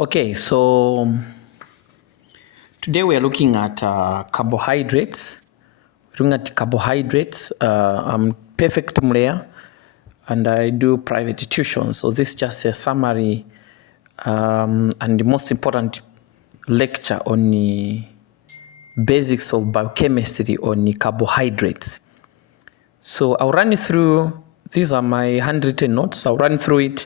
Okay, so today we are looking at carbohydrates. We're looking at carbohydrates. I'm Perfect Muleya, and I do private tuition. So this is just a summary and the most important lecture on the basics of biochemistry on the carbohydrates. So I'll run you through. These are my handwritten notes. I'll run through it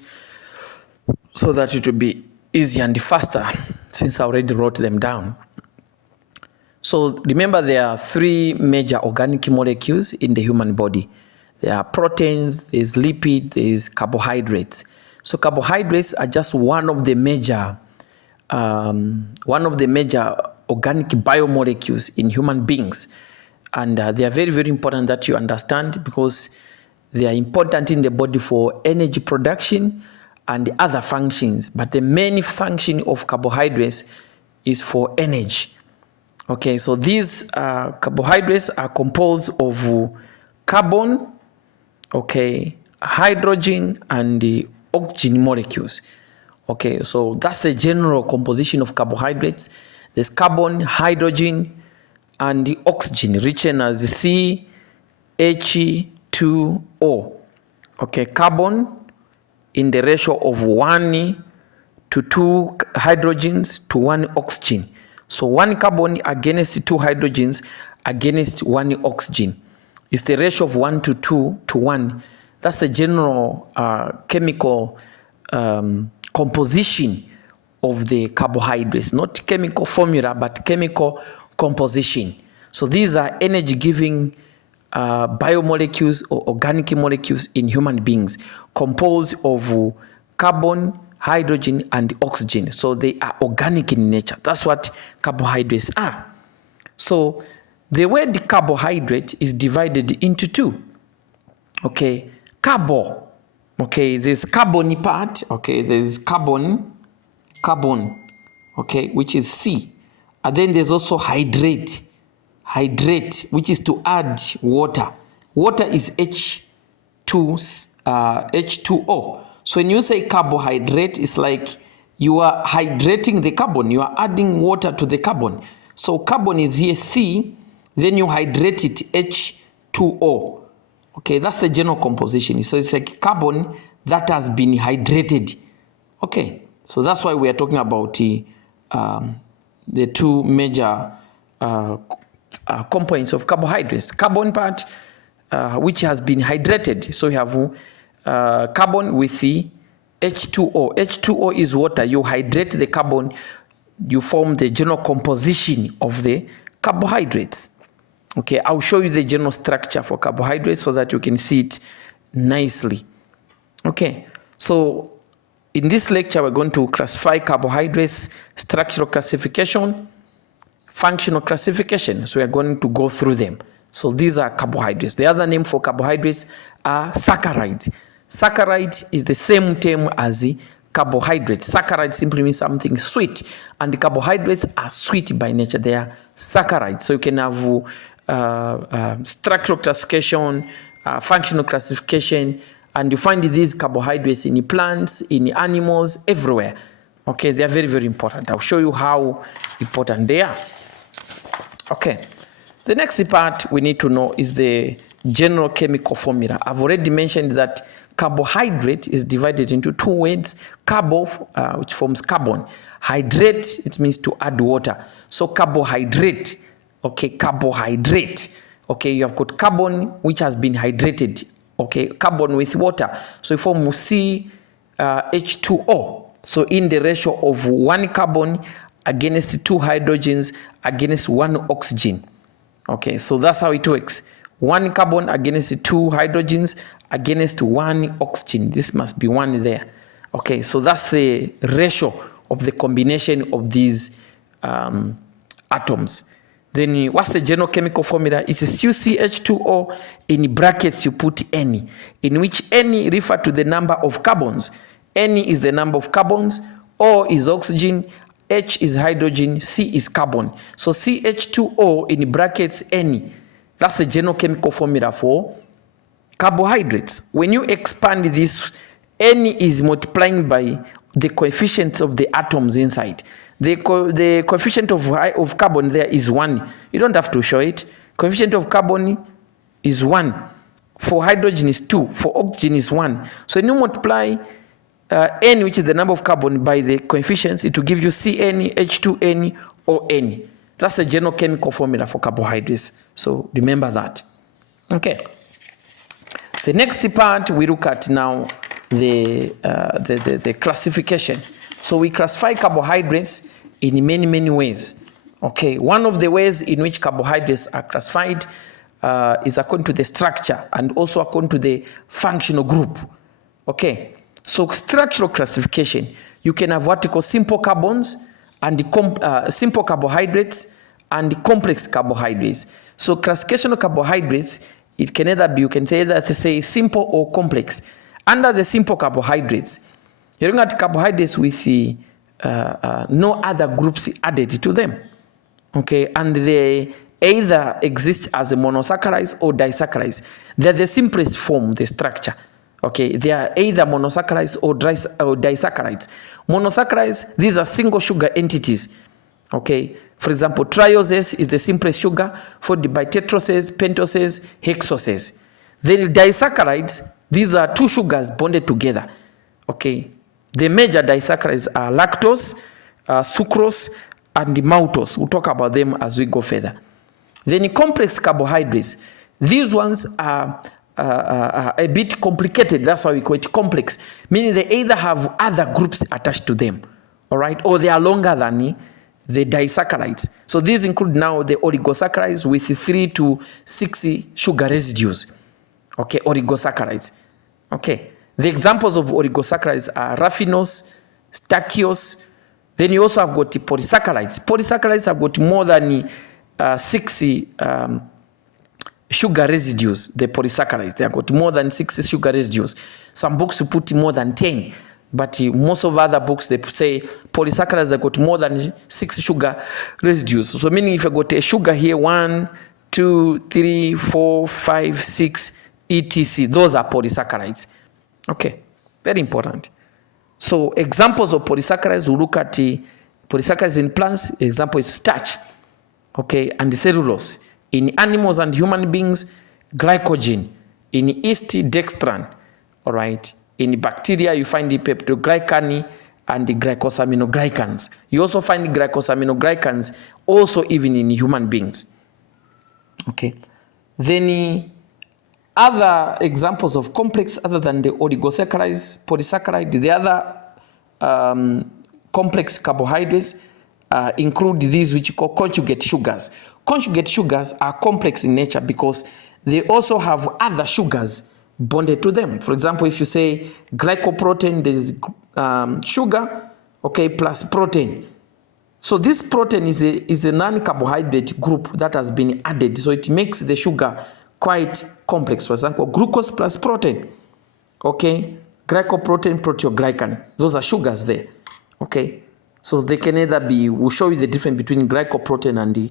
so that it will be easier and faster since I already wrote them down. So remember, there are three major organic molecules in the human body. There are proteins, there's lipid, there's carbohydrates. So carbohydrates are just one of the major organic biomolecules in human beings. And they are very, very important that you understand because they are important in the body for energy production and other functions. But the main function of carbohydrates is for energy. Okay, so these carbohydrates are composed of carbon, okay, hydrogen, and the oxygen molecules. Okay, so that's the general composition of carbohydrates. There's carbon, hydrogen, and the oxygen, written as CH2O. Okay, carbon in the ratio of 1 to 2 hydrogens to 1 oxygen. So 1 carbon against 2 hydrogens against 1 oxygen. It's the ratio of 1 to 2 to 1. That's the general chemical composition of the carbohydrates. Not chemical formula, but chemical composition. So these are energy-giving biomolecules or organic molecules in human beings composed of carbon, hydrogen, and oxygen. So they are organic in nature. That's what carbohydrates are. So the word carbohydrate is divided into two. Okay, carbo. Okay, there's carbon part. Okay, there's carbon, okay, which is C. And then there's also hydrate, which is to add water. Water is H2O. So when you say carbohydrate, it's like you are hydrating the carbon. You are adding water to the carbon. So carbon is here C, then you hydrate it H2O. Okay, that's the general composition. So it's like carbon that has been hydrated. Okay, so that's why we are talking about the two major components of carbohydrates. Carbon part, which has been hydrated. So you have carbon with the H2O. H2O is water. You hydrate the carbon, you form the general composition of the carbohydrates. Okay, I'll show you the general structure for carbohydrates so that you can see it nicely. Okay, so in this lecture, we're going to classify carbohydrates, structural classification, functional classification. So we are going to go through them. So these are carbohydrates. The other name for carbohydrates are saccharides. Saccharide is the same term as the carbohydrate. Saccharide simply means something sweet, and the carbohydrates are sweet by nature. They are saccharides. So you can have structural classification, functional classification, and you find these carbohydrates in plants, in animals, everywhere. Okay, they are very, very important. I'll show you how important they are. Okay, the next part we need to know is the general chemical formula. I've already mentioned that carbohydrate is divided into two words. Carbo, which forms carbon. Hydrate, it means to add water. So carbohydrate, okay, carbohydrate. Okay, you have got carbon, which has been hydrated. Okay, carbon with water. So you form H2O. So in the ratio of 1 carbon against 2 hydrogens against 1 oxygen. Okay, so that's how it works. 1 carbon against 2 hydrogens against 1 oxygen. This must be 1 there. Okay, so that's the ratio of the combination of these atoms. Then what's the general chemical formula? It's still CH2O. In brackets you put N, in which N refer to the number of carbons. N is the number of carbons, O is oxygen, H is hydrogen, C is carbon. So CH2O in brackets N. That's the general chemical formula for carbohydrates. When you expand this, N is multiplying by the coefficients of the atoms inside. The coefficient of carbon there is 1. You don't have to show it. Coefficient of carbon is 1. For hydrogen is 2. For oxygen is 1. So when you multiply N, which is the number of carbon, by the coefficients, it will give you Cn, H2n, or N. That's the general chemical formula for carbohydrates. So remember that. Okay. The next part we look at now the classification. So we classify carbohydrates in many ways. Okay. One of the ways in which carbohydrates are classified is according to the structure and also according to the functional group. Okay. So structural classification, you can have what we call simple carbons and simple carbohydrates and complex carbohydrates. So classification of carbohydrates, it can either be, you can say that say simple or complex. Under the simple carbohydrates, you're looking at carbohydrates with no other groups added to them. Okay, and they either exist as a monosaccharides or disaccharides. They're the simplest form, the structure. Okay, they are either monosaccharides or disaccharides. Monosaccharides, these are single sugar entities. Okay, for example, trioses is the simplest sugar, followed by tetroses, pentoses, hexoses. Then disaccharides, these are two sugars bonded together. Okay, the major disaccharides are lactose, sucrose, and maltose. We'll talk about them as we go further. Then in complex carbohydrates, these ones are a bit complicated. That's why we call it complex, meaning they either have other groups attached to them, all right, or they are longer than the disaccharides. So these include now the oligosaccharides with 3 to 6 sugar residues. Okay, oligosaccharides. Okay, the examples of oligosaccharides are raffinose, stachyose. Then you also have got polysaccharides. Polysaccharides have got more than 6 sugar residues. The polysaccharides, they have got more than 6 sugar residues. Some books put more than 10, but most of other books they say polysaccharides have got more than 6 sugar residues. So meaning if I got a sugar here, 1, 2, 3, 4, 5, 6, etc. Those are polysaccharides. Okay, very important. So examples of polysaccharides, we look at polysaccharides in plants. Example is starch, okay, and cellulose. In animals and human beings, glycogen. In yeast, dextran. All right. In bacteria, you find the peptidoglycan and the glycosaminoglycans. You also find the glycosaminoglycans also even in human beings. Okay. Then other examples of complex other than the oligosaccharides, polysaccharide, the other complex carbohydrates include these which you call conjugate sugars. Conjugate sugars are complex in nature because they also have other sugars bonded to them. For example, if you say glycoprotein, there is sugar, okay, plus protein. So this protein is a non-carbohydrate group that has been added. So it makes the sugar quite complex. For example, glucose plus protein, okay, glycoprotein, proteoglycan. Those are sugars there, okay. So they can either be, we'll show you the difference between glycoprotein and the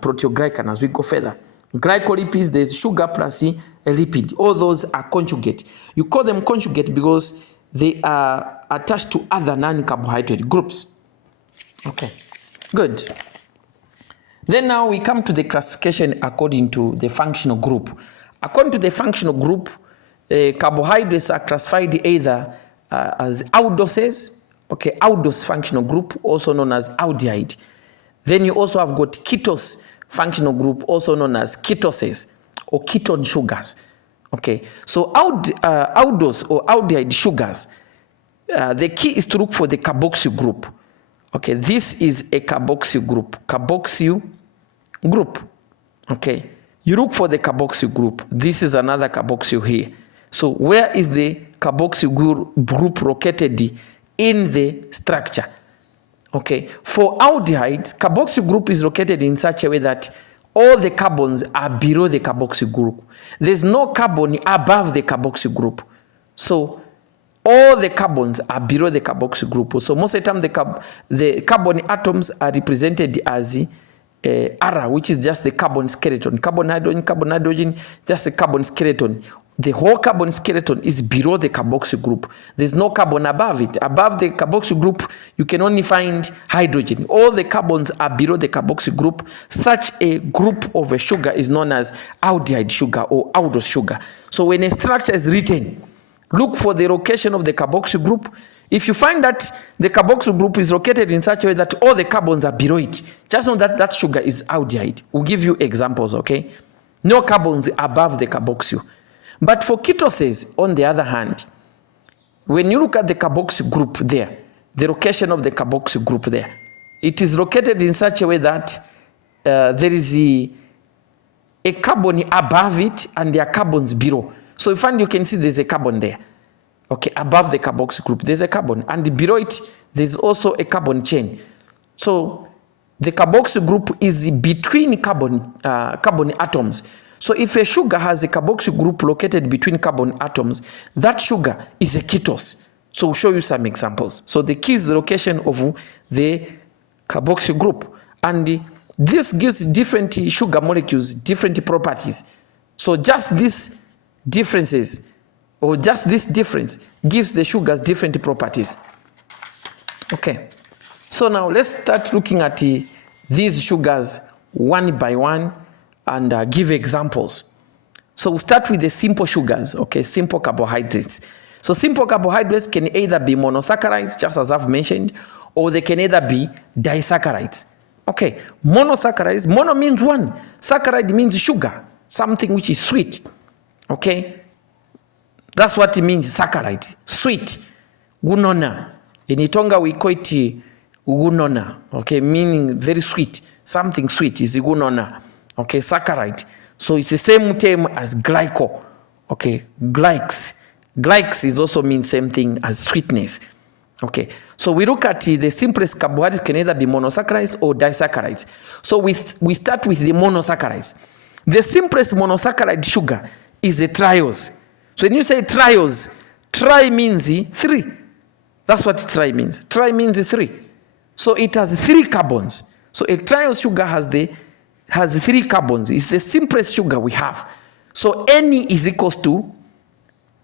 proteoglycan as we go further. Glycolipids, there's sugar plus a lipid. All those are conjugate. You call them conjugate because they are attached to other non-carbohydrate groups. Okay, good. Then now we come to the classification according to the functional group. According to the functional group, carbohydrates are classified either as aldoses, okay, aldose functional group, also known as aldehyde. Then you also have got ketose functional group, also known as ketoses or ketone sugars. Okay, so aldose or aldehyde sugars, the key is to look for the carboxyl group. Okay, this is a carboxyl group. Carboxyl group. Okay, you look for the carboxyl group. This is another carboxyl here. So where is the carboxyl group located in the structure? Okay, for aldehydes, carboxyl group is located in such a way that all the carbons are below the carboxyl group. There's no carbon above the carboxyl group. So all the carbons are below the carboxyl group. So most of the time the carbon atoms are represented as R, which is just the carbon skeleton. Carbon, hydrogen, just the carbon skeleton. the whole carbon skeleton is below the carboxyl group. There's no carbon above it. Above the carboxyl group, you can only find hydrogen. All the carbons are below the carboxyl group. Such a group of a sugar is known as aldehyde sugar or aldose sugar. So when a structure is written, look for the location of the carboxyl group. If you find that the carboxyl group is located in such a way that all the carbons are below it, just know that that sugar is aldehyde. We'll give you examples, okay? No carbons above the carboxyl. But for ketoses, on the other hand, when you look at the carboxyl group there, the location of the carboxyl group there, it is located in such a way that there is a carbon above it and there are carbons below. So you can see there's a carbon there. Okay, above the carboxyl group, there's a carbon. And below it, there's also a carbon chain. So the carboxyl group is between carbon atoms. So if a sugar has a carboxyl group located between carbon atoms, that sugar is a ketose. So we'll show you some examples. So the key is the location of the carboxyl group. And this gives different sugar molecules different properties. So just these differences, or just this difference, gives the sugars different properties. Okay. So now let's start looking at these sugars one by one and give examples. So we'll start with the simple sugars, okay, simple carbohydrates. So simple carbohydrates can either be monosaccharides, just as I've mentioned, or they can either be disaccharides. Okay, monosaccharides, mono means one, saccharide means sugar, something which is sweet. Okay, that's what it means, saccharide, sweet, gunona. In Tonga we call it gunona, okay, meaning very sweet, something sweet is gunona, okay, saccharide. So it's the same term as glyco, okay, glycs. Glycs is also means same thing as sweetness, okay. So we look at the simplest carbohydrates can either be monosaccharides or disaccharides. So we start with the monosaccharides. The simplest monosaccharide sugar is a triose. So when you say triose, tri means 3. That's what tri means. Tri means 3. So it has 3 carbons. So a triose sugar has 3 carbons. It's the simplest sugar we have. So N is equals to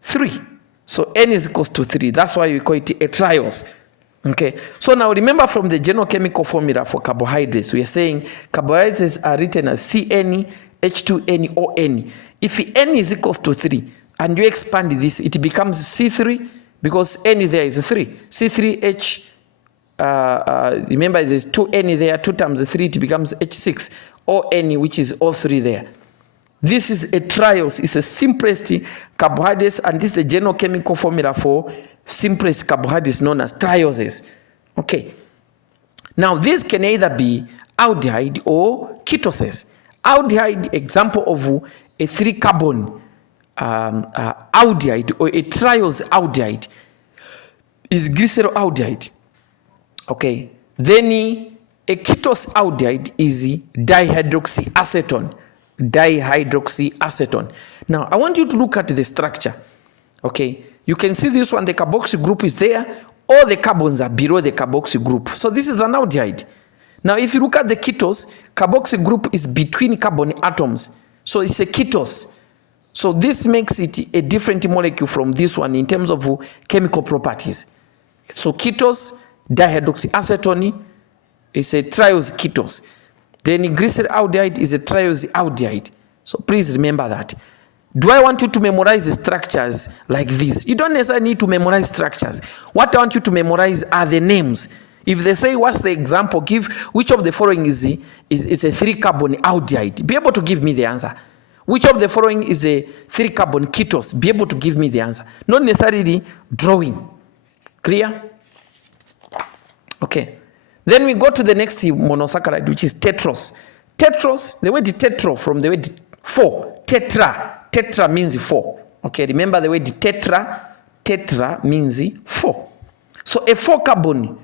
3. So N is equals to 3. That's why we call it a triose. Okay. So now remember from the general chemical formula for carbohydrates, we are saying carbohydrates are written as CN, H2N, or N. If N is equals to 3 and you expand this, it becomes C3 because N there is 3. C3H, remember there's 2 N there, 2 times 3, it becomes H6, or N, which is all 3 there. This is a triose, it's a simplest carbohydrates, and this is the general chemical formula for simplest carbohydrates known as trioses. Okay. Now these can either be aldehyde or ketoses. Aldehyde, example of a 3-carbon aldehyde or a triose aldehyde is glycerolaldehyde. Okay. Then a ketose aldehyde is dihydroxyacetone. Dihydroxyacetone. Now I want you to look at the structure. Okay. You can see this one, the carboxyl group is there. All the carbons are below the carboxyl group. So this is an aldehyde. Now if you look at the ketose, carboxyl group is between carbon atoms. So it's a ketose. So this makes it a different molecule from this one in terms of chemical properties. So ketose, dihydroxyacetone is a triose ketose. Then glycerolaldehyde is a triose aldehyde. So please remember that. Do I want you to memorize the structures like this? You don't necessarily need to memorize structures. What I want you to memorize are the names. If they say, what's the example? Give which of the following is a 3-carbon aldehyde. Be able to give me the answer. Which of the following is a 3-carbon ketose? Be able to give me the answer. Not necessarily drawing. Clear? Okay. Then we go to the next monosaccharide, which is tetrose. Tetrose, the word tetro from the word 4. Tetra. Tetra means 4. Okay, remember the word tetra. Tetra means 4. So a 4-carbon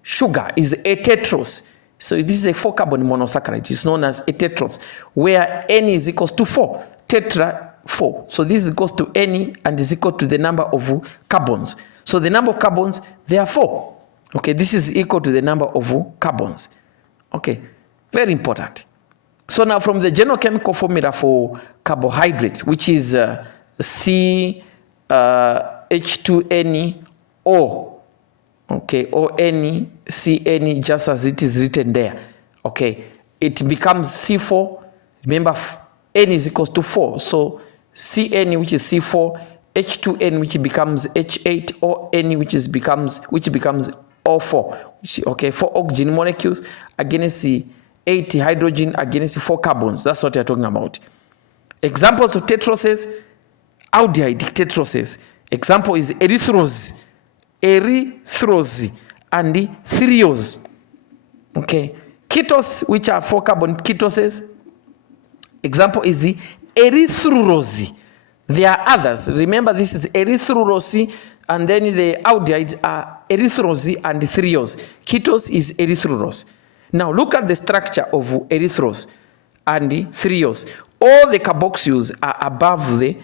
sugar is a tetrose. So this is a 4-carbon monosaccharide. It's known as a tetrose, where N is equals to 4. Tetra, 4. So this is equals to N and is equal to the number of carbons. So the number of carbons, they are 4. Okay, this is equal to the number of carbons. Okay, very important. So now from the general chemical formula for carbohydrates, which is H2NO. Okay, or CN, just as it is written there. Okay, it becomes C4. Remember, N is equals to 4. So CN, which is C4, H2N, which becomes H8, or N, which becomes O4. Okay, 4 oxygen molecules against the 8 hydrogen against 4 carbons. That's what you're talking about. Examples of tetroses, aldehyde tetroses. Example is erythrose, and threose. Okay, ketose, which are 4 carbon ketoses. Example is the erythrurose. There are others. Remember, this is erythrurose, and then the aldehydes are erythrose and threose. Ketose is erythrurose. Now look at the structure of erythrose and threose. All the carboxyls are above the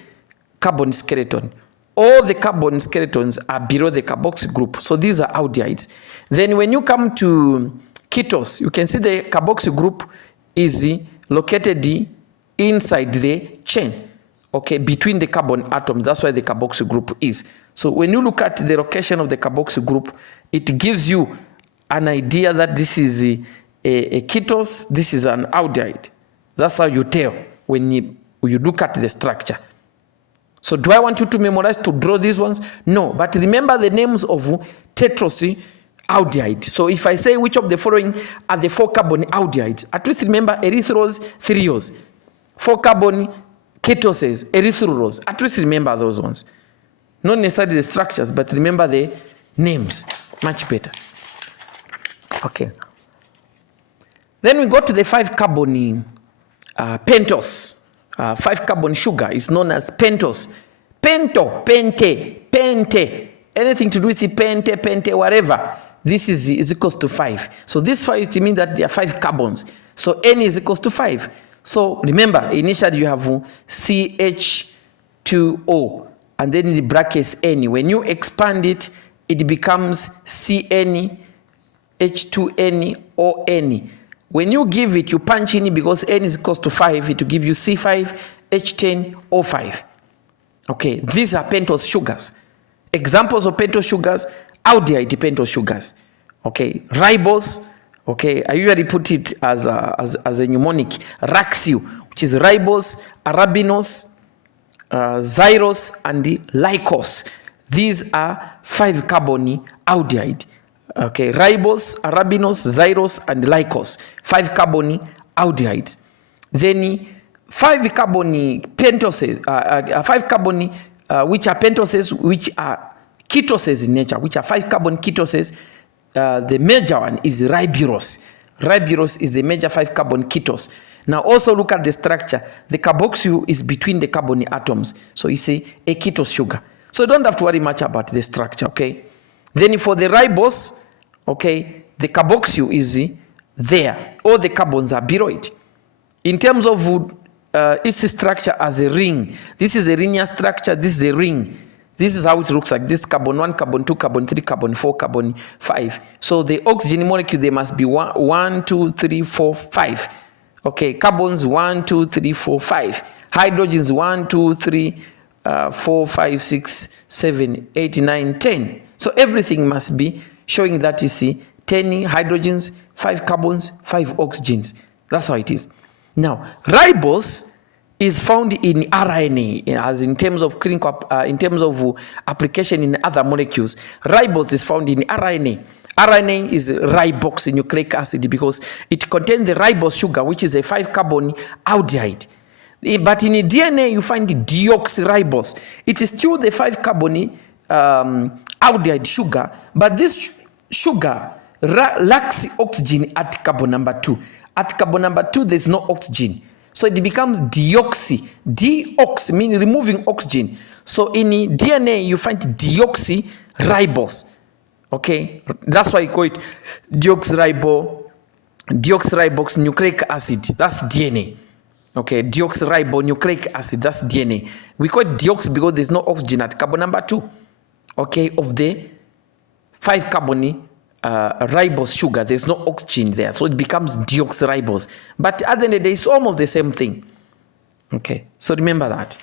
carbon skeleton. All the carbon skeletons are below the carboxy group. So these are aldehydes. Then when you come to ketose, you can see the carboxy group is located inside the chain, okay, between the carbon atoms. That's why the carboxy group is. So when you look at the location of the carboxy group, it gives you an idea that this is a ketose, this is an aldehyde. That's how you tell when you look at the structure. So do I want you to memorize, to draw these ones? No, but remember the names of tetrose aldehyde. So if I say which of the following are the 4 carbon aldehydes, at least remember erythrose, threose. 4 carbon ketoses, erythrurose. At least remember those ones. Not necessarily the structures, but remember the names. Much better. Okay. Then we go to the 5 carbon pentose. 5 carbon sugar is known as pentose. Pente. Anything to do with the pente, whatever. This is equals to 5. So this 5, it means that there are 5 carbons. So N is equals to 5. So remember, initially you have CH2O, and then in the brackets N. When you expand it, it becomes CN, H2N, or N. When you give it, you punch in it because N is equals to 5, it will give you C5, H10, O5. Okay, these are pentose sugars. Examples of pentose sugars, aldehyde pentose sugars. Okay, ribose. Okay, I usually put it as a mnemonic. Raxio, which is ribose, arabinose, xyrose, and lycose. These are 5 carbon aldehyde. Okay, ribose, arabinose, xyrose, and lycose. 5 carbon aldehydes. Then 5 carbon pentoses, 5 carbon which are pentoses, which are ketoses in nature, which are 5 carbon ketoses. The major one is ribulose. Ribulose is the major 5 carbon ketose. Now also look at the structure. The carboxyl is between the carbon atoms. So it's a ketose sugar. So you don't have to worry much about the structure, okay? Then for the ribose, okay, the carboxyl is there. All the carbons are below it. In terms of its structure as a ring, this is a linear structure, this is a ring. This is how it looks like. This carbon 1, carbon 2, carbon 3, carbon 4, carbon 5. So the oxygen molecule, they must be 1, 2, 3, 4, 5. Okay, carbons 1, 2, 3, 4, 5. Hydrogens 1, 2, 3, 4, 5, 6, 7, 8, 9, 10. So everything must be showing that you see 10 hydrogens, 5 carbons, 5 oxygens. That's how it is. Now, ribose is found in RNA, as in terms of clinical, in terms of application in other molecules. Ribose is found in RNA. RNA is riboxynucleic acid because it contains the ribose sugar, which is a 5 carbon aldehyde. But in DNA, you find the deoxyribose. It is still the 5 carbon aldehyde sugar, but this sugar lacks oxygen at carbon number 2. At carbon number 2, there's no oxygen. So it becomes deoxy. Deox means removing oxygen. So in DNA, you find deoxyribose. Okay, that's why you call it deoxyribonucleic acid. That's DNA. Okay, deoxyribonucleic acid, that's DNA. We call it deox because there's no oxygen at carbon number 2. Okay, of the 5 carbon ribose sugar, there's no oxygen there, so it becomes deoxyribose. But at the end of the day, it's almost the same thing. Okay, so remember that.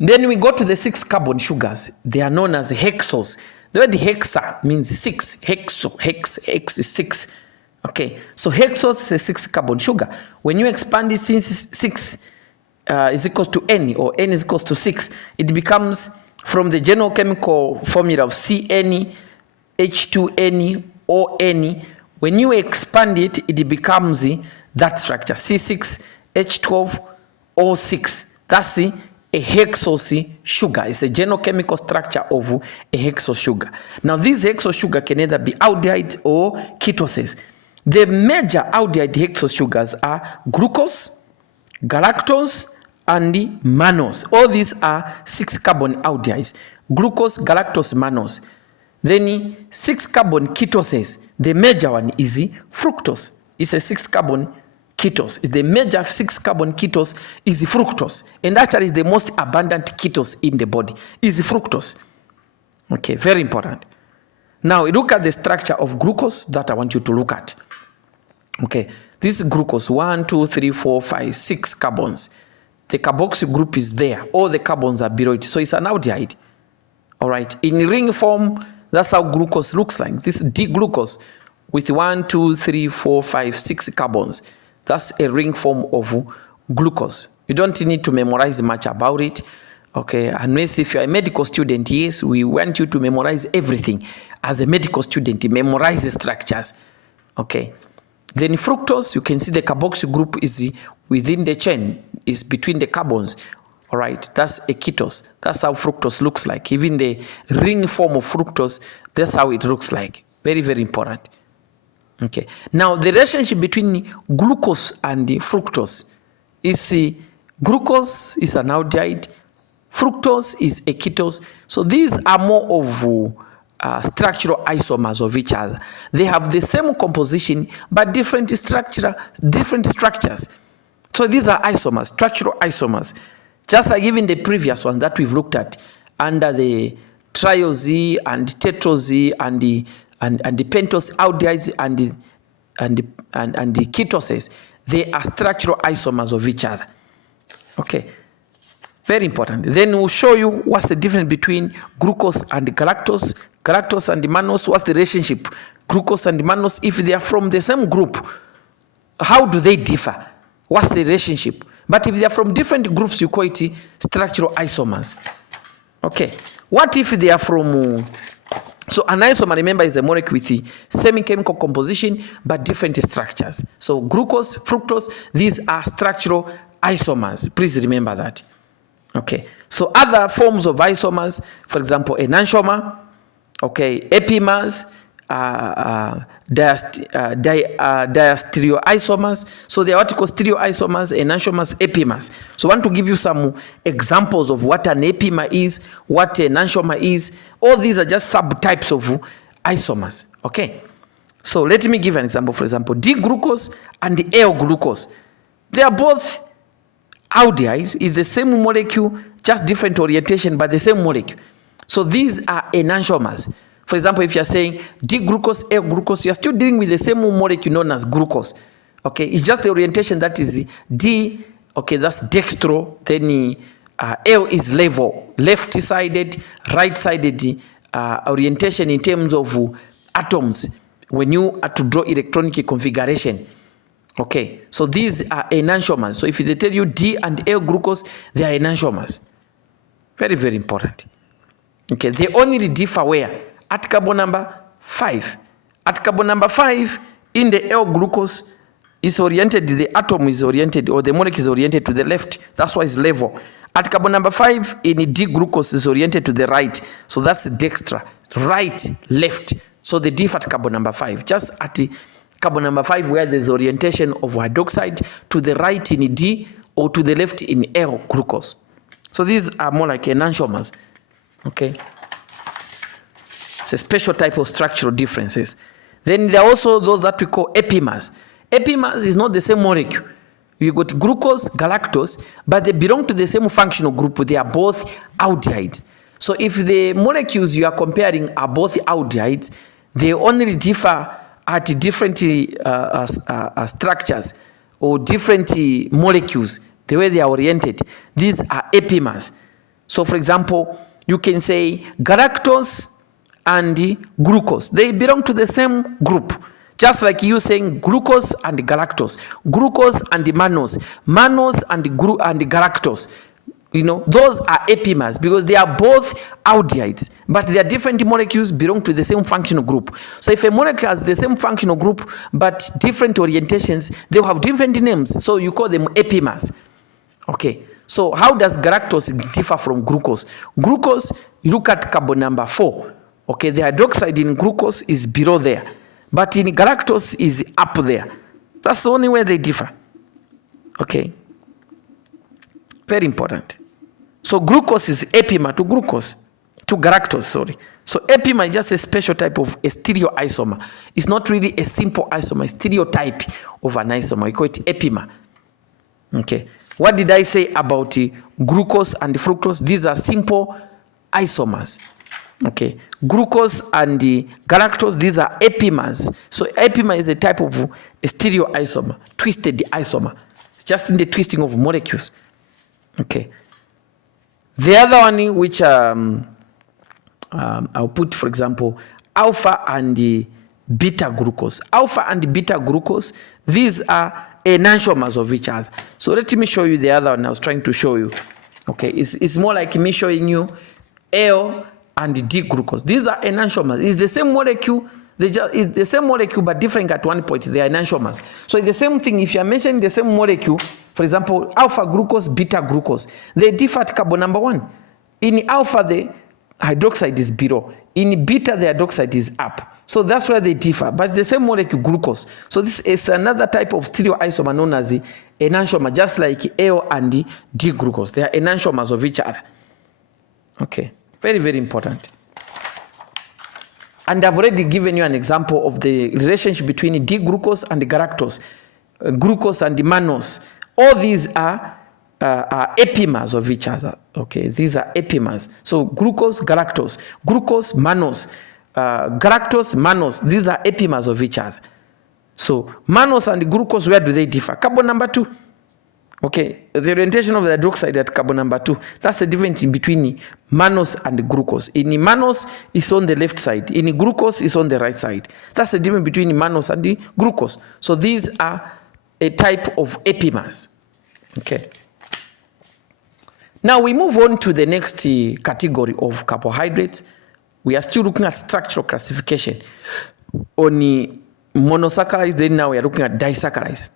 Then we go to the 6 carbon sugars. They are known as hexose. The word hexa means 6. Hex is 6. Okay, so hexose is a 6 carbon sugar. When you expand it, since 6 is equals to N, or N is equals to 6, it becomes from the general chemical formula of CN, H2N, ON. When you expand it, it becomes that structure, C6, H12, O6. That's a hexose sugar. It's a general chemical structure of a hexose sugar. Now, this hexose sugar can either be aldehydes or ketoses. The major aldehyde hexose sugars are glucose, galactose, and mannose. All these are 6 carbon aldehydes. Glucose, galactose, mannose. Then 6 carbon ketoses. The major one is fructose. It's a 6 carbon ketose. The major 6 carbon ketose is fructose. And actually is the most abundant ketose in the body. Is fructose. Okay, very important. Now look at the structure of glucose that I want you to look at. Okay, this is glucose, 1, 2, 3, 4, 5, 6 carbons. The carboxyl group is there. All the carbons are below it. So it's an aldehyde. All right. In ring form, that's how glucose looks like. This is D-glucose with 1, 2, 3, 4, 5, 6 carbons. That's a ring form of glucose. You don't need to memorize much about it. Okay, unless if you're a medical student, yes, we want you to memorize everything. As a medical student, memorize the structures. Okay. Then fructose, you can see the carboxyl group is within the chain, is between the carbons. All right, that's a ketose. That's how fructose looks like. Even the ring form of fructose, that's how it looks like. Very, very important. Okay. Now, the relationship between glucose and fructose is glucose is an aldehyde, fructose is a ketose. So these are more of structural isomers of each other. They have the same composition but different structures. So these are isomers, structural isomers. Just like even the previous one that we've looked at under the triose and tetrose and the pentose aldehydes and the ketoses, they are structural isomers of each other. Okay. Very important. Then we'll show you what's the difference between glucose and galactose, galactose and mannose. What's the relationship? Glucose and mannose, if they are from the same group, how do they differ? What's the relationship? But if they are from different groups, you call it structural isomers. Okay. What if they are from... So an isomer, remember, is a molecule with the same chemical composition but different structures. So glucose, fructose, these are structural isomers. Please remember that. Okay, so other forms of isomers, for example, enantiomer, okay, epimers, diastereoisomers. So they are what we call stereoisomers, enantiomers, epimers. So I want to give you some examples of what an epimer is, what an enantiomer is. All these are just subtypes of isomers. Okay, so let me give an example. For example, D-glucose and the L-glucose. They are both aldehydes, is the same molecule, just different orientation, but the same molecule. So these are enantiomers. For example, if you're saying D-glucose, L-glucose, you're still dealing with the same molecule known as glucose. Okay, it's just the orientation that is D, okay, that's dextro, then L is levo, left-sided, right-sided orientation in terms of atoms when you are to draw electronic configuration. Okay, so these are enantiomers. So if they tell you D and L glucose, they are enantiomers. Very, very important. Okay, they only differ where? At carbon number 5. At carbon number 5, in the L glucose, is oriented, the atom is oriented, or the molecule is oriented to the left. That's why it's level. At carbon number 5, in D glucose is oriented to the right. So that's dextra. Right, left. So they differ at carbon number 5. Just at the carbon number 5, where there's orientation of hydroxide to the right in D or to the left in L glucose. So these are more like enantiomers. Okay. It's a special type of structural differences. Then there are also those that we call epimers. Epimers is not the same molecule. You got glucose, galactose, but they belong to the same functional group. They are both aldehydes. So if the molecules you are comparing are both aldehydes, they only differ at different structures or different molecules, the way they are oriented. These are epimers. So for example, you can say galactose and glucose. They belong to the same group. Just like you saying glucose and galactose, glucose and mannose, mannose and galactose. You know, those are epimers because they are both aldehydes, but they are different molecules belong to the same functional group. So if a molecule has the same functional group but different orientations, they'll have different names. So you call them epimers. Okay. So how does galactose differ from glucose? Glucose, you look at carbon number 4. Okay, the hydroxide in glucose is below there, but in galactose is up there. That's the only way they differ. Okay. Very important. So glucose is epimer to galactose, sorry. So epimer is just a special type of a stereoisomer. It's not really a simple isomer, a stereotype of an isomer. We call it epimer. Okay. What did I say about glucose and fructose? These are simple isomers. Okay. Glucose and galactose, these are epimers. So epimer is a type of a stereoisomer, twisted isomer. It's just in the twisting of molecules. Okay. The other one which I'll put, for example, alpha and beta glucose. Alpha and beta glucose, these are enantiomers of each other. So let me show you the other one I was trying to show you. Okay, it's more like me showing you L and D glucose. These are enantiomers. It's the same molecule. It's the same molecule but different at one point. They are enantiomers. So it's the same thing. If you are mentioning the same molecule, for example, alpha glucose, beta glucose, they differ at carbon number 1. In alpha, the hydroxide is below. In beta, the hydroxide is up. So that's where they differ. But it's the same molecule, glucose. So this is another type of stereoisomer known as the enantiomer, just like L and D glucose. They are enantiomers of each other. Okay. Very, very important. And I've already given you an example of the relationship between D-glucose and galactose, glucose and mannose. All these are epimers of each other. Okay, these are epimers. So glucose, galactose, glucose, mannose, galactose, mannose. These are epimers of each other. So mannose and glucose, where do they differ? Carbon number 2. Okay, the orientation of the hydroxide at carbon number 2. That's the difference between mannose and glucose. In mannose, it's on the left side. In glucose, it's on the right side. That's the difference between mannose and the glucose. So these are a type of epimers. Okay. Now we move on to the next category of carbohydrates. We are still looking at structural classification on monosaccharides. Then now we are looking at disaccharides.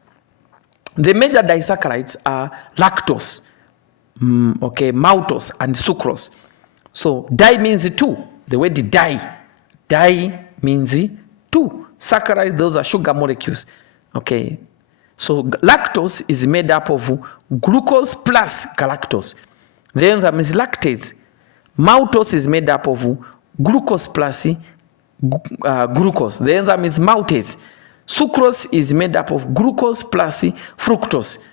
The major disaccharides are lactose, maltose, and sucrose. So di means 2. The word di means 2. Saccharides, those are sugar molecules. Okay. So lactose is made up of glucose plus galactose. The enzyme is lactase. Maltose is made up of glucose plus glucose. The enzyme is maltase. Sucrose is made up of glucose plus fructose.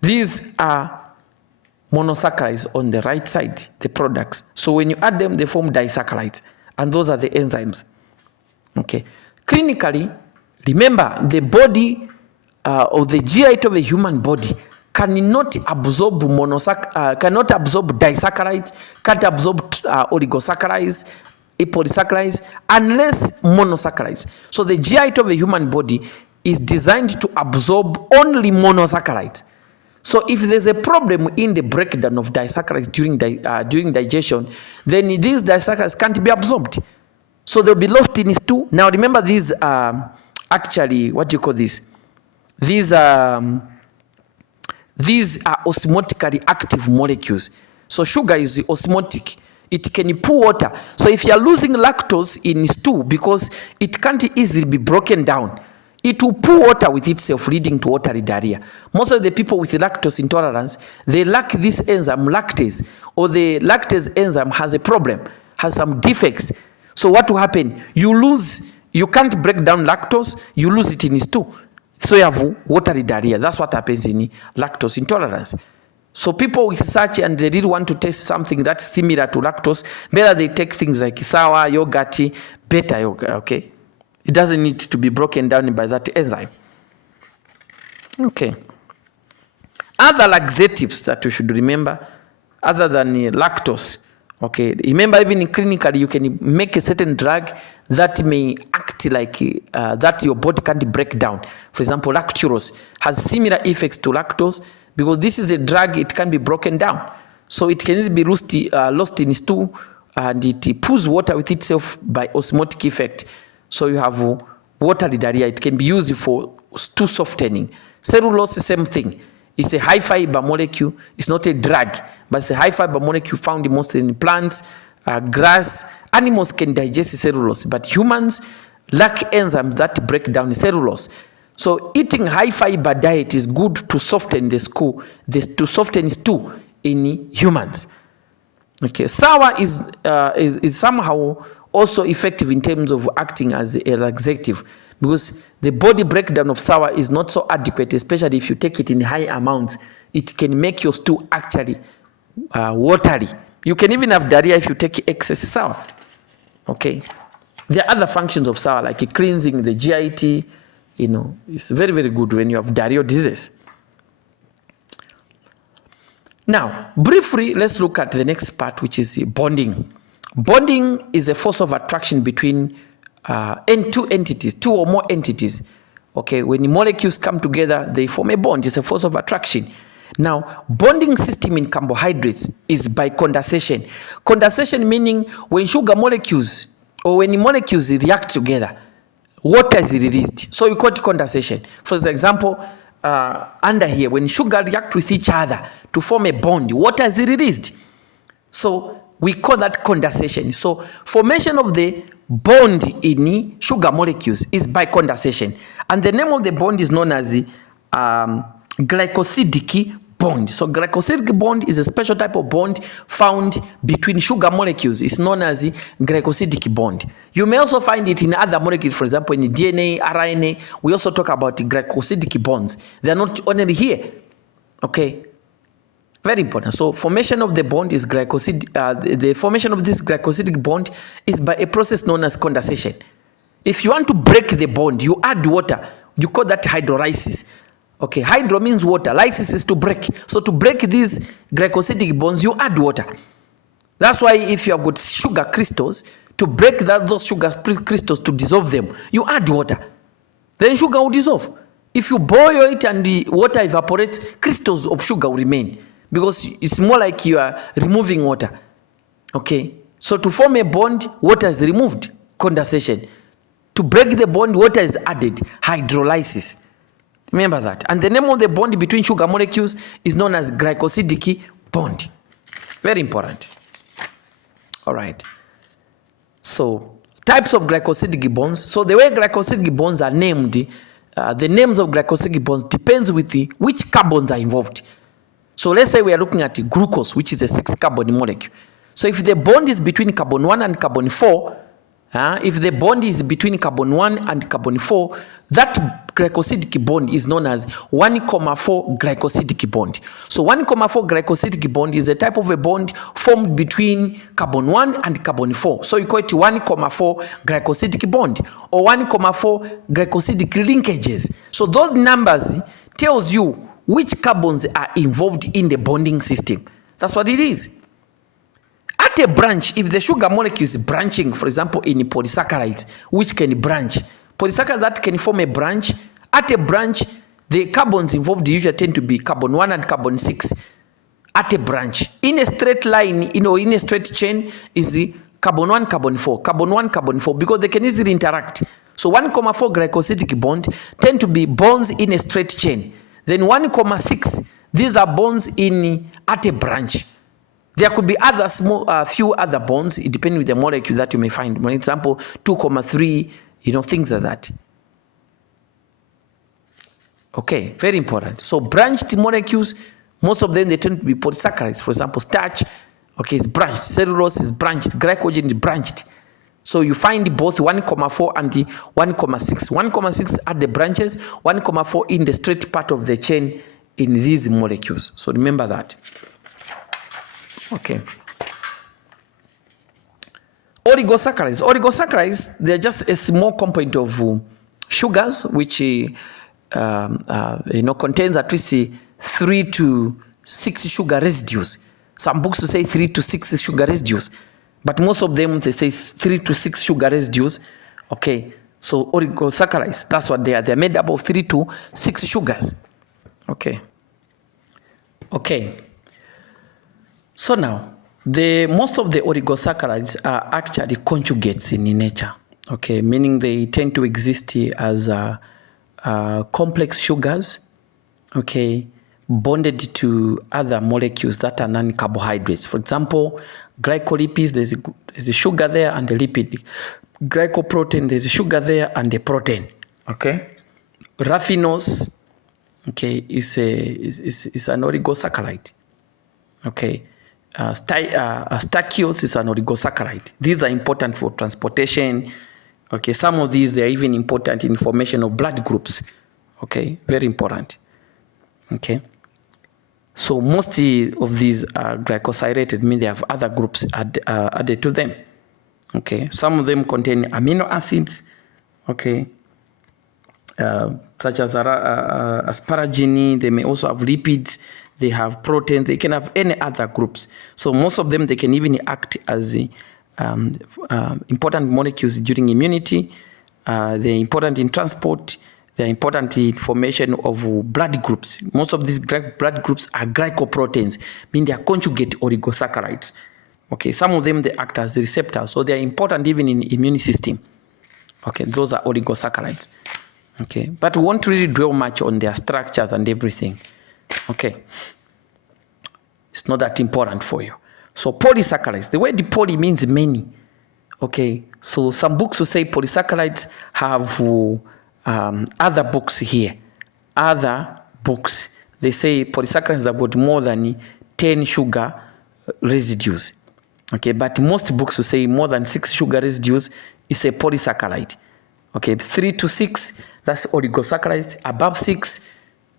These are monosaccharides on the right side, the products. So when you add them, they form disaccharides. And those are the enzymes. Okay. Clinically, remember the body or the GI of a human body cannot absorb disaccharides, can't absorb oligosaccharides, polysaccharides, unless monosaccharides. So the GI of a human body is designed to absorb only monosaccharides. So if there's a problem in the breakdown of disaccharides during digestion, then these disaccharides can't be absorbed. So they'll be lost in stool. Now remember, these are actually, what do you call this? These are osmotically active molecules. So sugar is osmotic. It can pull water. So if you are losing lactose in stool because it can't easily be broken down, it will pull water with itself, leading to watery diarrhea. Most of the people with lactose intolerance, they lack this enzyme lactase, or the lactase enzyme has a problem, has some defects. So what will happen? You can't break down lactose, you lose it in stool. So you have watery diarrhea. That's what happens in lactose intolerance. So people with such, and they really want to taste something that's similar to lactose, better they take things like sour, yogurt, beta yogurt, okay? It doesn't need to be broken down by that enzyme. Okay. Other laxatives that you should remember other than lactose. Okay, remember, even in clinically, you can make a certain drug that may act like that your body can't break down. For example, lactulose has similar effects to lactose because this is a drug, it can be broken down. So it can easily be lost in stool, and it pulls water with itself by osmotic effect. So you have watery diarrhea. It can be used for stool softening. Cellulose, same thing. It's a high fiber molecule. It's not a drug, but it's a high fiber molecule found mostly in plants, grass. Animals can digest cellulose, but humans lack enzymes that break down cellulose. So eating high fiber diet is good to soften the stool, to soften stool in humans. Okay, sour is somehow also effective in terms of acting as a laxative, because the body breakdown of sour is not so adequate, especially if you take it in high amounts. It can make your stool actually watery. You can even have diarrhea if you take excess sour. Okay, there are other functions of sour like cleansing the GIT. You know, it's very, very good when you have diarrheal disease. Now, briefly, let's look at the next part, which is bonding. Bonding is a force of attraction between two entities, two or more entities. Okay, when the molecules come together, they form a bond. It's a force of attraction. Now, bonding system in carbohydrates is by condensation. Condensation meaning when sugar molecules or when the molecules react together, water is released. So you call it condensation. For example, under here, when sugar react with each other to form a bond, water is released. So we call that condensation. So formation of the bond in sugar molecules is by condensation. And the name of the bond is known as the glycosidic bond. So glycosidic bond is a special type of bond found between sugar molecules. It's known as the glycosidic bond. You may also find it in other molecules, for example, in the DNA, RNA. We also talk about the glycosidic bonds. They are not only here. Okay. Very important. So formation of the bond is the formation of this glycosidic bond is by a process known as condensation. If you want to break the bond, you add water. You call that hydrolysis. Okay, hydro means water. Lysis is to break. So to break these glycosidic bonds, you add water. That's why if you have got sugar crystals, to break those sugar crystals, to dissolve them, you add water. Then sugar will dissolve. If you boil it and the water evaporates, crystals of sugar will remain. Because it's more like you are removing water. Okay, so to form a bond, water is removed, condensation. To break the bond, water is added, hydrolysis. Remember that. And the name of the bond between sugar molecules is known as glycosidic bond. Very important. All right. So types of glycosidic bonds. So the way glycosidic bonds are named, the names of glycosidic bonds depends with which carbons are involved. So let's say we are looking at glucose, which is a 6-carbon molecule. So if the bond is between carbon 1 and carbon 4, if the bond is between carbon 1 and carbon 4, that glycosidic bond is known as 1,4 glycosidic bond. So 1,4 glycosidic bond is a type of a bond formed between carbon 1 and carbon 4. So you call it 1,4 glycosidic bond or 1,4 glycosidic linkages. So those numbers tells you which carbons are involved in the bonding system. That's what it is. At a branch, if the sugar molecule is branching, for example, in polysaccharides, which can branch, polysaccharides that can form a branch, at a branch, the carbons involved usually tend to be carbon 1 and carbon 6 at a branch. In a straight line, in a straight chain, is the carbon 1, carbon 4, carbon 1, carbon 4, because they can easily interact. So 1,4 glycosidic bond tend to be bonds in a straight chain. Then 1,6, these are bonds at a branch. There could be other few other bonds, depending on the molecule that you may find. For example, 2,3, things like that. Okay, very important. So branched molecules, most of them, they tend to be polysaccharides. For example, starch, okay, is branched. Cellulose is branched. Glycogen is branched. So you find both 1,4 and the 1,6. 1,6 at the branches, 1,4 in the straight part of the chain in these molecules. So remember that. Okay. Oligosaccharides. Oligosaccharides, they're just a small component of sugars, which contains at least 3 to 6 sugar residues. Some books will say 3 to 6 sugar residues, but most of them they say 3 to 6 sugar residues. Okay, so oligosaccharides, that's what they are. They're made up of 3 to 6 sugars. Okay. So now, most of the oligosaccharides are actually conjugates in nature. Okay, meaning they tend to exist as complex sugars. Okay, bonded to other molecules that are non-carbohydrates. For example, glycolipids, there's a sugar there and a lipid. Glycoprotein, there's a sugar there and a protein. Okay, raffinose, okay, is an oligosaccharide. Okay, stachyose is an oligosaccharide. These are important for transportation. Okay, some of these, they are even important in formation of blood groups. Okay, very important. Okay, so most of these are glycosylated, mean they have other groups added to them. Okay, some of them contain amino acids. Okay, such as asparagine. They may also have lipids. They have protein. They can have any other groups. So most of them, they can even act as important molecules during immunity. They're important in transport. They're important in formation of blood groups. Most of these blood groups are glycoproteins, meaning they are conjugate oligosaccharides. Okay, some of them, they act as receptors, so they're important even in the immune system. Okay, those are oligosaccharides. Okay, but we won't really dwell much on their structures and everything. Okay, it's not that important for you. So polysaccharides, the word poly means many. Okay, so some books will say polysaccharides have other books here. Other books, they say polysaccharides have got more than 10 sugar residues. Okay, but most books will say more than 6 sugar residues is a polysaccharide. Okay, 3 to 6, that's oligosaccharides. Above 6,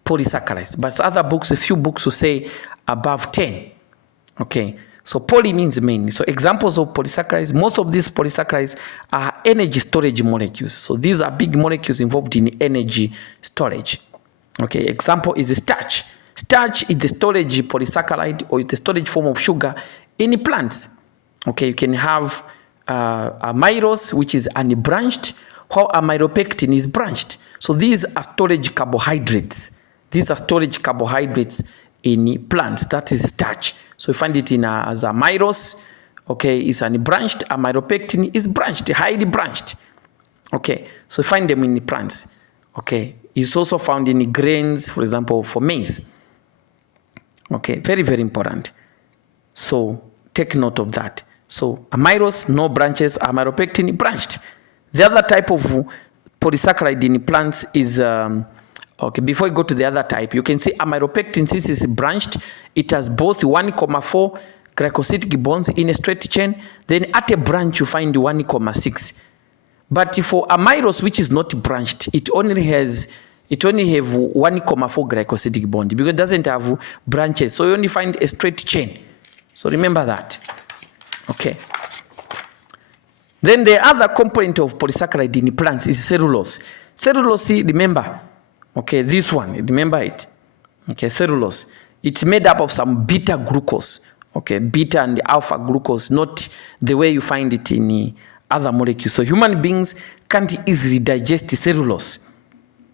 polysaccharides. But other books, a few books will say above 10. Okay, so poly means many. So examples of polysaccharides, most of these polysaccharides are energy storage molecules. So these are big molecules involved in energy storage. Okay, example is starch. Starch is the storage polysaccharide, or is the storage form of sugar in plants. Okay, you can have amylose, which is unbranched, while amylopectin is branched. So these are storage carbohydrates. These are storage carbohydrates in plants. That is starch. So you find it in as amylose. Okay, it's unbranched. Amylopectin is branched, highly branched. Okay, so you find them in the plants. Okay, it's also found in the grains, for example, for maize. Okay, very, very important. So take note of that. So amylose, no branches. Amylopectin, branched. The other type of polysaccharide in plants is, okay, before you go to the other type, you can see amylopectin, since it's branched, it has both 1,4 glycosidic bonds in a straight chain. Then at a branch, you find 1,6. But for amylose, which is not branched, it only have 1,4 glycosidic bond, because it doesn't have branches. So you only find a straight chain. So remember that. Okay. Then the other component of polysaccharide in plants is cellulose. Cellulose, remember, okay, this one, remember it. Okay, cellulose. It's made up of some beta glucose. Okay, beta and alpha glucose, not the way you find it in other molecules. So human beings can't easily digest cellulose.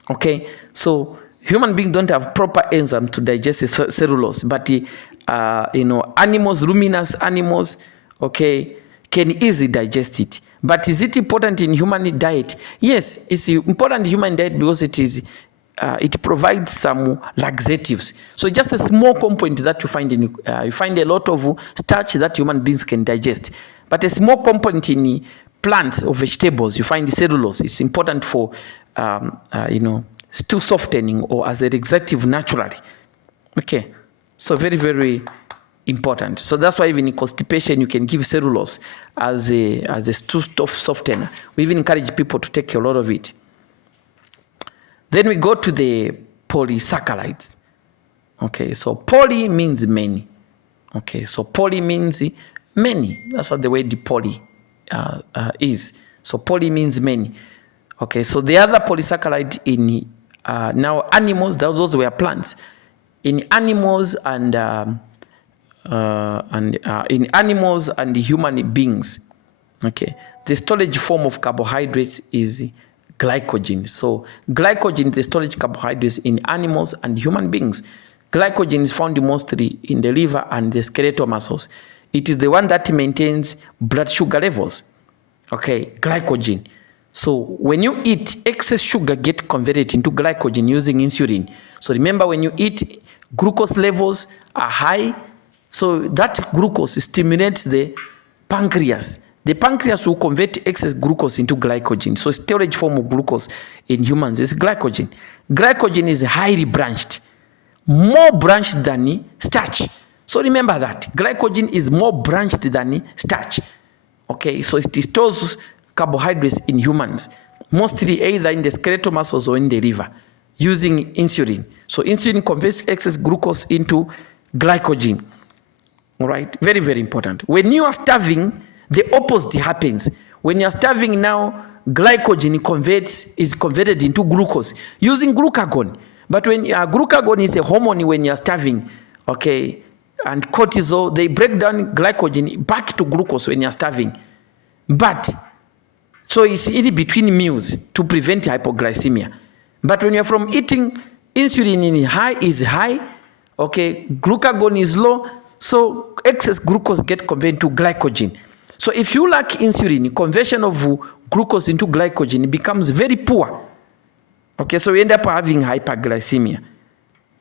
Okay, so human beings don't have proper enzyme to digest cellulose, but animals, ruminous animals, okay, can easily digest it. But is it important in human diet? Yes, it's important in human diet because it provides some laxatives. So just a small component that you find in you find a lot of starch that human beings can digest. But a small component in plants or vegetables, you find the cellulose. It's important for stool softening or as a laxative naturally. Okay, so very, very important. So that's why even in constipation, you can give cellulose as a stool softener. We even encourage people to take a lot of it. Then we go to the polysaccharides. Okay, so poly means many. Okay, so poly means many. That's what the word poly is. So poly means many. Okay, so the other polysaccharide in now animals, those were plants. In animals and in animals and human beings. Okay, the storage form of carbohydrates is glycogen. So glycogen, the storage carbohydrates in animals and human beings. Glycogen is found mostly in the liver and the skeletal muscles. It is the one that maintains blood sugar levels. Okay, glycogen. So when you eat, excess sugar get converted into glycogen using insulin. So remember, when you eat, glucose levels are high. So that glucose stimulates the pancreas. The pancreas will convert excess glucose into glycogen. So storage form of glucose in humans is glycogen. Glycogen is highly branched, more branched than starch. So remember that glycogen is more branched than starch. Okay, so it stores carbohydrates in humans, mostly either in the skeletal muscles or in the liver, using insulin. So insulin converts excess glucose into glycogen. All right, very, very important. When you are starving, the opposite happens. When you are starving now, glycogen is converted into glucose using glucagon. But when glucagon is a hormone when you are starving, okay, and cortisol, they break down glycogen back to glucose when you are starving. But so it's in between meals to prevent hypoglycemia. But when you're from eating, insulin is high, okay, glucagon is low, so excess glucose get converted to glycogen. So if you lack insulin, conversion of glucose into glycogen becomes very poor. Okay, so we end up having hyperglycemia.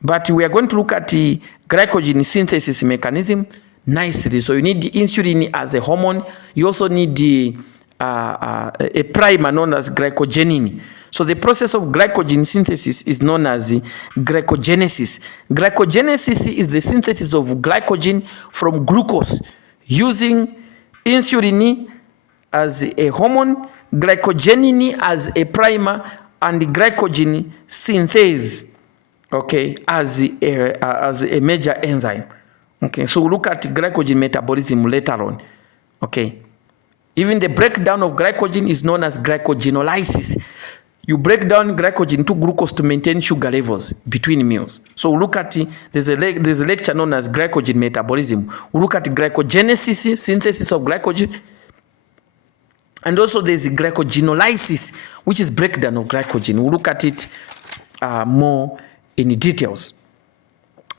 But we are going to look at the glycogen synthesis mechanism nicely. So you need the insulin as a hormone. You also need the a primer known as glycogenin. So the process of glycogen synthesis is known as glycogenesis. Glycogenesis is the synthesis of glycogen from glucose using insulin as a hormone, glycogenin as a primer, and glycogen synthase, okay, as a major enzyme. Okay, so we'll look at glycogen metabolism later on. Okay, even the breakdown of glycogen is known as glycogenolysis. You break down glycogen to glucose to maintain sugar levels between meals. So we'll look at there's a lecture known as glycogen metabolism. We'll look at glycogenesis, synthesis of glycogen, and also there's glycogenolysis, which is breakdown of glycogen. We'll look at it more in details.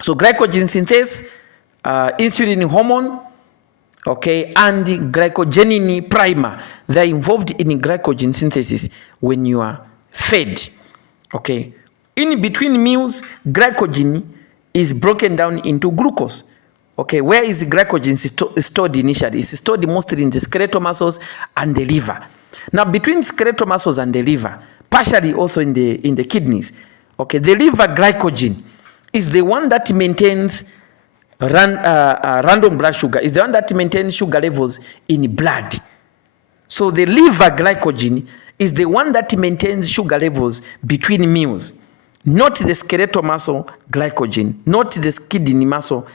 So glycogen synthase, insulin hormone, okay, and glycogenin primer. They're involved in glycogen synthesis when you are fed. Okay, in between meals, glycogen is broken down into glucose. Okay, where is glycogen stored initially? It's stored mostly in the skeletal muscles and the liver. Now, between skeletal muscles and the liver, partially also in the kidneys. Okay, the liver glycogen is the one that maintains random blood sugar, is the one that maintains sugar levels in blood. So the liver glycogen is the one that maintains sugar levels between meals, not the skeletal muscle glycogen, not the kidney muscle,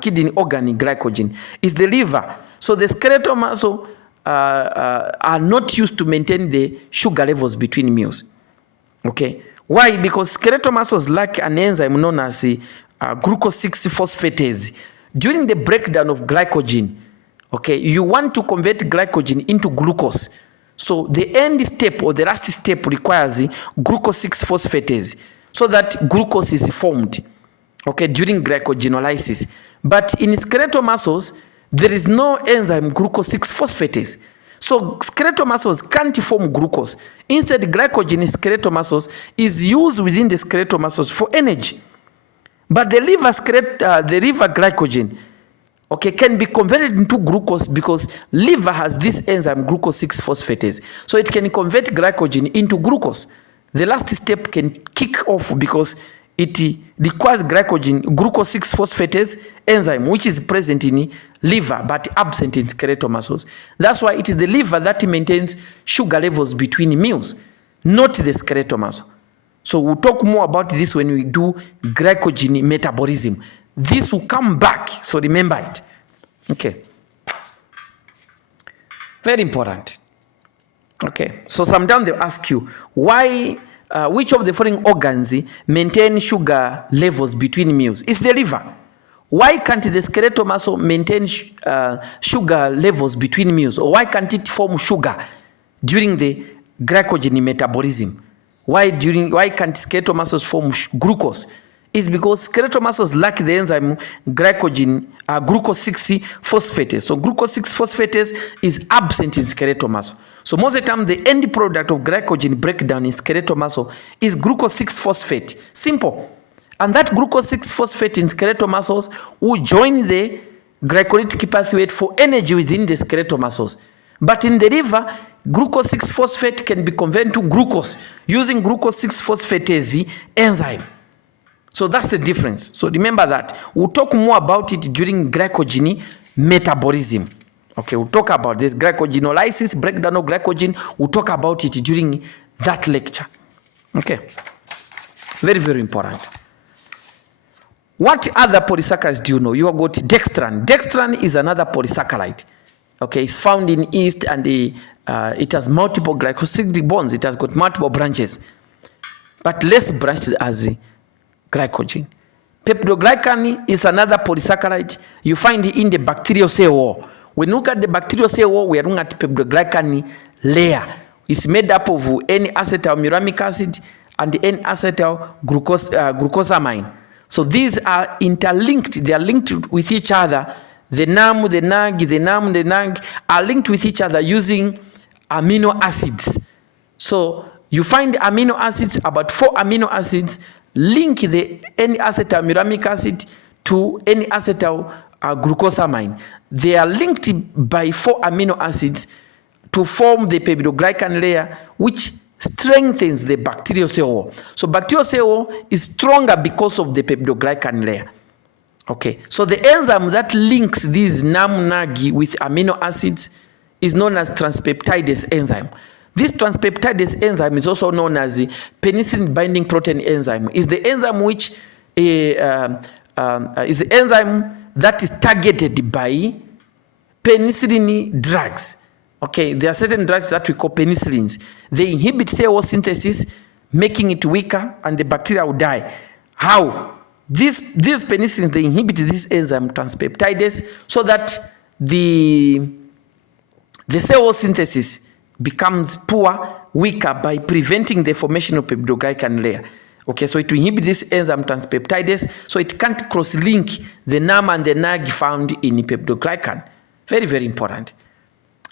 kidney organ glycogen. It's the liver. So the skeletal muscle are not used to maintain the sugar levels between meals. Okay, why? Because skeletal muscles lack an enzyme known as glucose 6-phosphatase. During the breakdown of glycogen, okay, you want to convert glycogen into glucose. So the end step or the last step requires glucose 6-phosphatase so that glucose is formed, okay, during glycogenolysis. But in skeletal muscles, there is no enzyme glucose 6-phosphatase. So skeletal muscles can't form glucose. Instead, glycogen in skeletal muscles is used within the skeletal muscles for energy. But the liver glycogen, okay, can be converted into glucose because liver has this enzyme glucose 6-phosphatase. So it can convert glycogen into glucose. The last step can kick off because it requires glucose 6-phosphatase enzyme, which is present in liver but absent in skeletal muscles. That's why it is the liver that maintains sugar levels between meals, not the skeletal muscle. So we'll talk more about this when we do glycogen metabolism. This will come back, so remember it. Okay. Very important. Okay. So sometimes they'll ask you, why, which of the following organs maintain sugar levels between meals? It's the liver. Why can't the skeletal muscle maintain sugar levels between meals? Or why can't it form sugar during the glycogen metabolism? Why can't skeletal muscles form glucose? It's because skeletal muscles lack the enzyme glycogen, glucose 6-phosphatase. So glucose 6-phosphatase is absent in skeletal muscle. So most of the time, the end product of glycogen breakdown in skeletal muscle is glucose 6-phosphate. Simple. And that glucose 6-phosphate in skeletal muscles will join the glycolytic pathway for energy within the skeletal muscles. But in the liver, glucose 6-phosphate can be converted to glucose using glucose 6-phosphatase enzyme. So that's the difference. So remember that. We'll talk more about it during glycogen metabolism. Okay, we'll talk about this glycogenolysis, breakdown of glycogen. We'll talk about it during that lecture. Okay, very, very important. What other polysaccharides do you know? You have got dextran. Dextran is another polysaccharide. Okay, it's found in yeast and it has multiple glycosidic bonds. It has got multiple branches, but less branches as glycogen. Peptidoglycan is another polysaccharide. You find it in the bacterial cell wall. When you look at the bacterial cell wall, we are looking at peptidoglycan layer. It's made up of N-acetylmuramic acid and N-acetyl glucosamine. So these are interlinked. They are linked with each other. The NAM, the NAG, the NAM, the NAG are linked with each other using amino acids. So you find amino acids, about 4 amino acids, link the N-acetylmuramic acid to N-acetyl glucosamine. They are linked by 4 amino acids to form the peptidoglycan layer, which strengthens the bacterial cell wall. So bacterial cell wall is stronger because of the peptidoglycan layer. Okay, so the enzyme that links these NAM-NAG with amino acids is known as transpeptidase enzyme. This transpeptidase enzyme is also known as the penicillin binding protein enzyme. Is the enzyme which is the enzyme that is targeted by penicillin drugs. Okay, there are certain drugs that we call penicillins. They inhibit cell wall synthesis, making it weaker, and the bacteria will die. How? These penicillins, they inhibit this enzyme transpeptidase so that the cell wall synthesis becomes poor, weaker, by preventing the formation of peptidoglycan layer. Okay, so it will inhibit this enzyme transpeptidase, so it can't cross-link the NAM and the NAG found in peptidoglycan. Very, very important.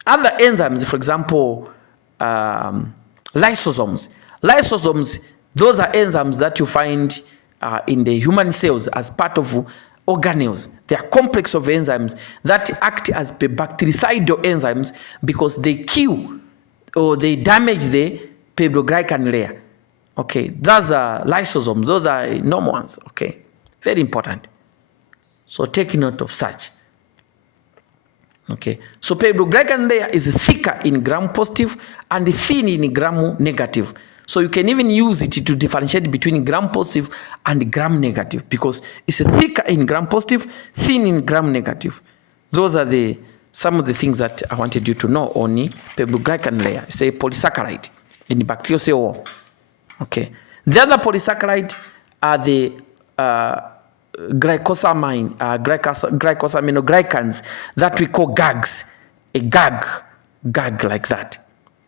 Other enzymes, for example, lysosomes. Lysosomes, those are enzymes that you find in the human cells as part of organelles. They are complex of enzymes that act as bactericidal enzymes because they kill or they damage the peptidoglycan layer. Okay, those are lysosomes. Those are normal ones. Okay, very important. So take note of such. Okay, so peptidoglycan layer is thicker in gram-positive and thin in gram-negative. So you can even use it to differentiate between gram-positive and gram-negative because it's thicker in gram-positive, thin in gram-negative. Those are some of the things that I wanted you to know on the peptidoglycan layer. It's a polysaccharide in the bacterial cell wall. Okay. The other polysaccharide are the glycosaminoglycans that we call GAGs. A GAG like that.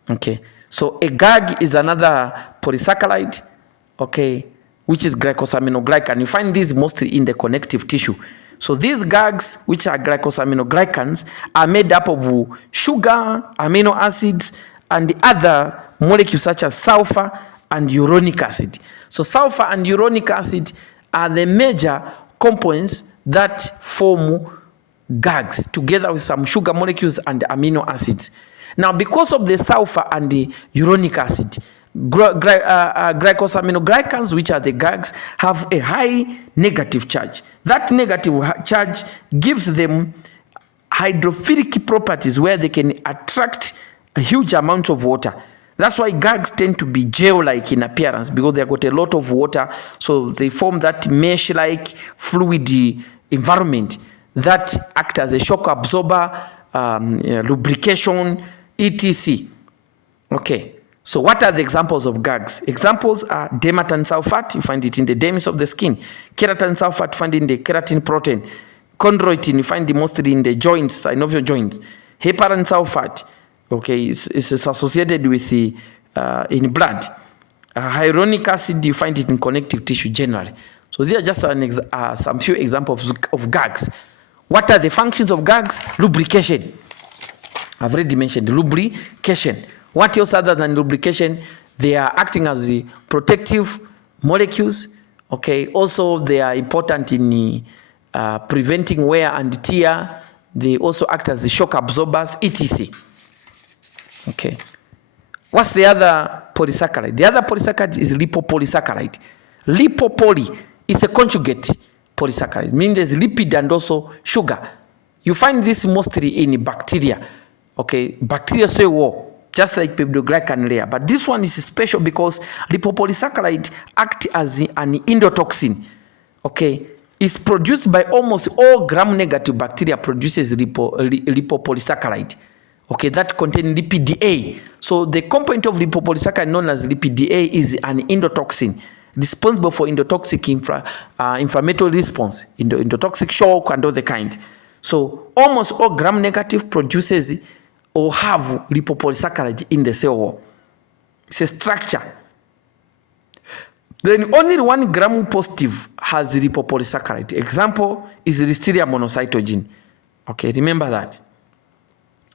Okay. So a GAG is another polysaccharide, okay, which is glycosaminoglycan. You find these mostly in the connective tissue. So these GAGs, which are glycosaminoglycans, are made up of sugar, amino acids, and the other molecules such as sulfur and uronic acid. So sulfur and uronic acid are the major components that form GAGs together with some sugar molecules and amino acids. Now, because of the sulfur and the uronic acid, glycosaminoglycans, which are the GAGs, have a high negative charge. That negative charge gives them hydrophilic properties where they can attract a huge amount of water. That's why GAGs tend to be gel-like in appearance because they've got a lot of water, so they form that mesh-like fluid environment that act as a shock absorber, lubrication, etc. Okay, So what are the examples of GAGs? Examples are dermatan sulfate, you find it in the dermis of the skin. Keratin sulfate, find in the keratin protein. Chondroitin, you find it mostly in the joints, synovial joints. Heparan sulfate, okay, is associated with the in blood. Hyaluronic acid, you find it in connective tissue generally. So these are just some few examples of GAGs. What are the functions of GAGs? Lubrication. I've already mentioned lubrication. What else other than lubrication? They are acting as the protective molecules. Okay. Also, they are important in preventing wear and tear. They also act as the shock absorbers, etc. Okay. What's the other polysaccharide? The other polysaccharide is lipopolysaccharide. Lipopoly is a conjugate polysaccharide, meaning there's lipid and also sugar. You find this mostly in bacteria. Okay, bacteria cell wall, just like peptidoglycan layer. But this one is special because lipopolysaccharide act as an endotoxin. Okay, it's produced by almost all gram-negative bacteria produces lipopolysaccharide. Okay, that contain lipid A. So the component of lipopolysaccharide known as lipid A is an endotoxin, responsible for endotoxic inflammatory response, endotoxic shock and other kind. So almost all gram-negative produces or have lipopolysaccharide in the cell wall. It's a structure. Then only 1 gram positive has lipopolysaccharide. Example is Listeria monocytogen. Okay, remember that.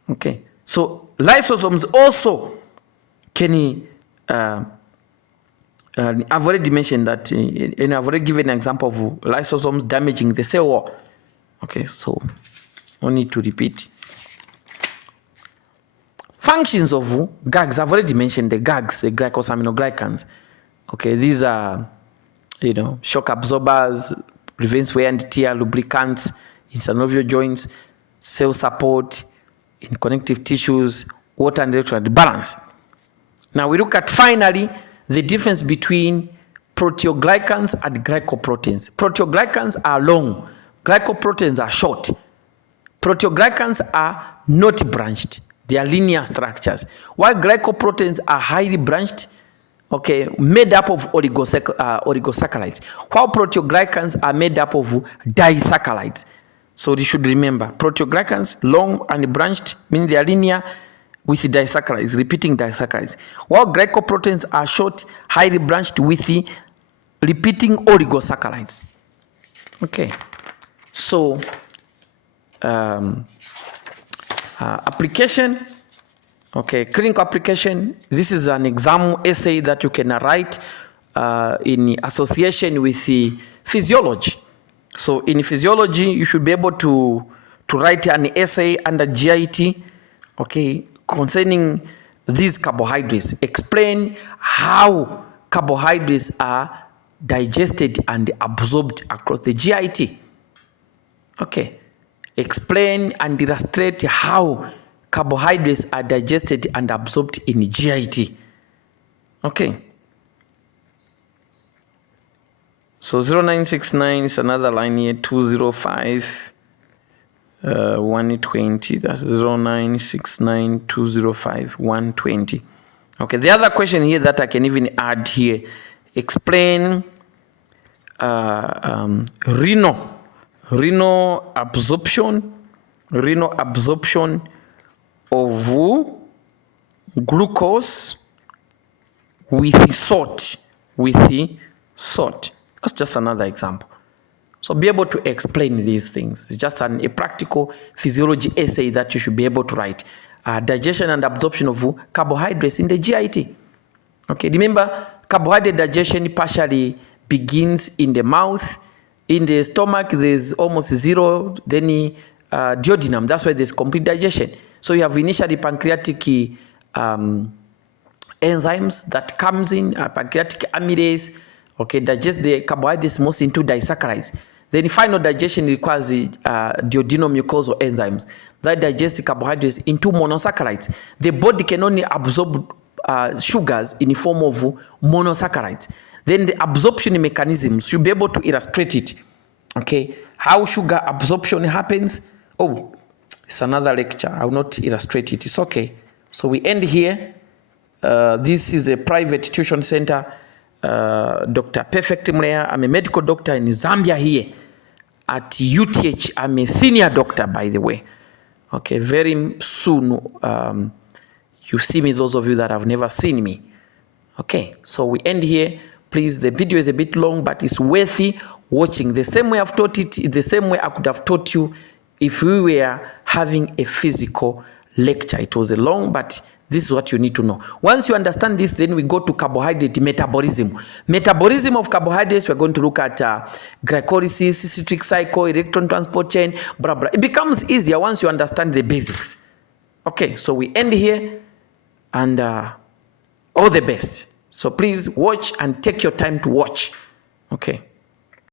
Okay, so lysosomes also can, I've already mentioned that, and I've already given an example of lysosomes damaging the cell wall. Okay, so no need to repeat. Functions of GAGs, I've already mentioned the GAGs, the glycosaminoglycans. Okay, these are, shock absorbers, prevents wear and tear, lubricants in synovial joints, cell support in connective tissues, water and electrolyte balance. Now we look at finally the difference between proteoglycans and glycoproteins. Proteoglycans are long, glycoproteins are short. Proteoglycans are not branched. They are linear structures. While glycoproteins are highly branched, okay, made up of oligosaccharides. While proteoglycans are made up of disaccharides. So you should remember, proteoglycans, long and branched, meaning they are linear with disaccharides, repeating disaccharides. While glycoproteins are short, highly branched with the repeating oligosaccharides. Okay, so application, okay, clinical application. This is an exam essay that you can write in association with the physiology. So in physiology, you should be able to write an essay under GIT, okay, concerning these carbohydrates. Explain how carbohydrates are digested and absorbed across the GIT. Okay. Explain and illustrate how carbohydrates are digested and absorbed in GIT. Okay. So 0969 is another line here, 205, 120. That's 0969, 205, 120. Okay, the other question here that I can even add here, explain renal absorption of glucose with salt. That's just another example. So be able to explain these things. It's just a practical physiology essay that you should be able to write. Digestion and absorption of carbohydrates in the GIT. Okay, remember, carbohydrate digestion partially begins in the mouth. In the stomach, there's almost zero, then duodenum. That's why there's complete digestion. So you have initially pancreatic enzymes that comes in, pancreatic amylase, okay, digest the carbohydrates mostly into disaccharides. Then final digestion requires duodeноmucosal enzymes that digest the carbohydrates into monosaccharides. The body can only absorb sugars in the form of monosaccharides. Then the absorption mechanisms, you'll be able to illustrate it. Okay, how sugar absorption happens. Oh, it's another lecture. I will not illustrate it. It's okay. So we end here. This is a private tuition center. Dr. Perfect Muleya. I'm a medical doctor in Zambia here at UTH. I'm a senior doctor, by the way. Okay, very soon you see me, those of you that have never seen me. Okay, so we end here. Please, the video is a bit long, but it's worthy watching. The same way I've taught it is the same way I could have taught you if we were having a physical lecture. It was a long, but this is what you need to know. Once you understand this, then we go to carbohydrate metabolism. Metabolism of carbohydrates, we're going to look at glycolysis, citric cycle, electron transport chain, blah, blah. It becomes easier once you understand the basics. Okay, so we end here, and all the best. So please watch and take your time to watch. Okay.